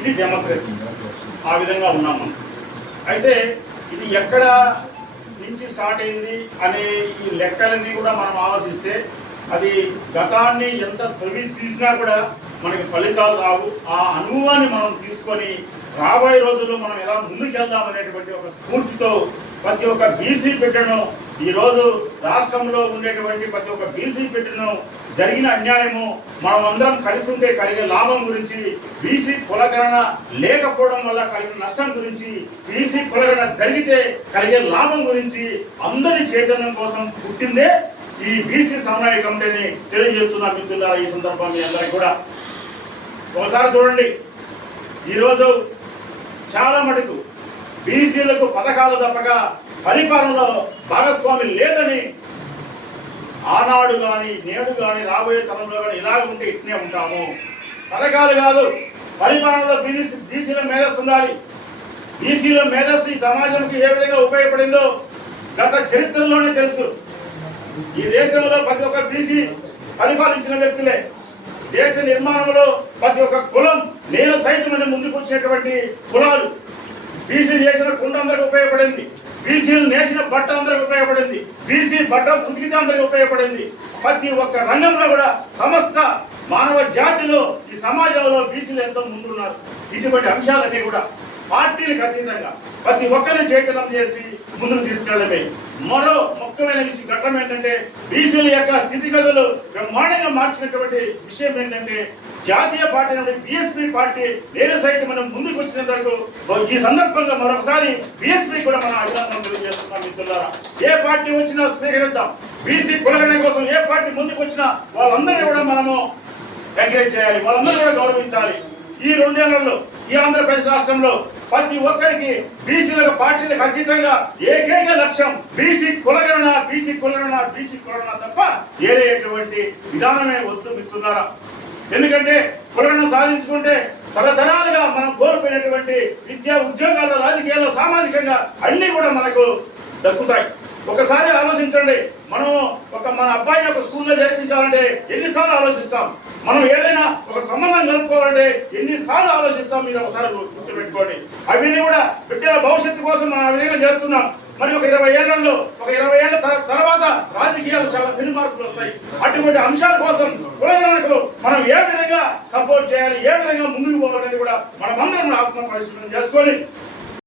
ఇది డెమోక్రసీ. ఆ విధంగా ఉన్నాం మనం. అయితే ఇది ఎక్కడ నుంచి స్టార్ట్ అయింది అనే ఈ లెక్కలన్నీ కూడా మనం ఆలోచిస్తే అది గతాన్ని ఎంత తొలి తీసినా కూడా మనకి ఫలితాలు రావు. ఆ అనుభవాన్ని మనం తీసుకొని రాబోయే రోజుల్లో మనం ఎలా ముందుకెళ్దాం అనేటువంటి ఒక స్ఫూర్తితో ప్రతి ఒక్క బీసీ బిడ్డను ఈరోజు రాష్ట్రంలో ఉండేటువంటి ప్రతి ఒక్క బీసీ బిడ్డను జరిగిన అన్యాయము మనం అందరం కలిసి ఉంటే కలిగే లాభం గురించి, బీసీ కులగణన లేకపోవడం వల్ల కలిగిన నష్టం గురించి, బీసీ కులగణన జరిగితే కలిగే లాభం గురించి అందరి చైతన్యం కోసం పుట్టిందే ఈ బీసీ సమన్వయ కమిటీని తెలియజేస్తున్నా మిత్రులారా. ఈ సందర్భం మీ అందరికీ కూడా ఒకసారి చూడండి, ఈరోజు చాలా మటుకు బీసీలకు పథకాలు తప్పగా పరిపాలనలో భాగస్వామి లేదని ఆనాడు కానీ నేడు కానీ రాబోయే తరంలో కానీ ఇలాగ ఉంటే ఇట్నే ఉంటాము. పథకాలు కాదు, పరిపాలనలో బీసీల మేధస్సు ఉండాలి. బీసీల మేధస్సు ఈ సమాజానికి ఏ విధంగా ఉపయోగపడిందో గత చరిత్రలోనే తెలుసు. ఈ దేశంలో ప్రతి ఒక్క బీసీ పరిపాలించిన వ్యక్తులే. దేశ నిర్మాణంలో ప్రతి ఒక్క కులం నేను సైతమని ముందుకు వచ్చేటువంటి కులాలు. బీసీ నేసిన కుండ అందరికి ఉపయోగపడింది, బీసీలు నేసిన బట్ట అందరికి ఉపయోగపడింది, బీసీ బట్ట ఉతికితే అందరికి ఉపయోగపడింది. ప్రతి ఒక్క రంగంలో కూడా సమస్త మానవ జాతిలో ఈ సమాజంలో బీసీలు ఎంతో ముందున్నారు. ఇటువంటి అంశాలన్నీ కూడా పార్టీలకు అతీతంగా ప్రతి ఒక్కరిని చైతన్యం చేసి ముందుకు తీసుకెళ్ళడమే. మరో ముఖ్యమైన ఘట్టం ఏంటంటే బీసీల యొక్క స్థితిగతులు బ్రహ్మాండంగా మార్చినటువంటి విషయం ఏంటంటే జాతీయ పార్టీ నుండి బీఎస్పీ పార్టీ నేను సైతం మనం ముందుకు వచ్చినందుకు ఈ సందర్భంగా మరొకసారి బీఎస్పీ కూడా మన అభినందనలు తెలియజేస్తున్నాం మిత్రులారా. ఏ పార్టీ వచ్చినా స్వీకరిద్దాం. బీసీ కులగణన కోసం ఏ పార్టీ ముందుకు వచ్చినా వాళ్ళందరినీ కూడా మనము ఎంకరేజ్ చేయాలి, వాళ్ళందరూ కూడా గౌరవించాలి. ఈ 2 ఏళ్లలో ఈ ఆంధ్రప్రదేశ్ రాష్ట్రంలో ప్రతి ఒక్కరికి బీసీలకు పార్టీలకు అతీతంగా ఏకైక లక్ష్యం బీసీ కులగణన, బీసీ కులగణన, బీసీ కులగణన తప్ప వేరేటువంటి విధానమే వద్దు మిత్రులారా. ఎందుకంటే కులగణన సాధించుకుంటే తరతరాలుగా మనం కోల్పోయినటువంటి విద్యా, ఉద్యోగాల్లో, రాజకీయాల్లో, సామాజికంగా అన్నీ కూడా మనకు దక్కుతాయి. ఒకసారి ఆలోచించండి, మనం మన అబ్బాయిని ఒక స్కూల్లో చేర్పించాలంటే ఎన్నిసార్లు ఆలోచిస్తాం? మనం ఏదైనా ఒక సంబంధం కలుపుకోవాలంటే ఎన్నిసార్లు ఆలోచిస్తాం? మీరు ఒకసారి గుర్తుపెట్టుకోండి. అవన్నీ కూడా బిడ్డల భవిష్యత్తు కోసం మనం ఆ విధంగా చేస్తున్నాం. మరి ఒక 20 ఏళ్లలో, ఒక 20 ఏళ్ల తర్వాత రాజకీయాలు చాలా పెను మార్పులు వస్తాయి. అటువంటి అంశాల కోసం కులగణనకు మనం ఏ విధంగా సపోర్ట్ చేయాలి, ఏ విధంగా ముందుకు పోవాలనేది కూడా మనమందరం ఆత్మ పరిశీలన చేసుకొని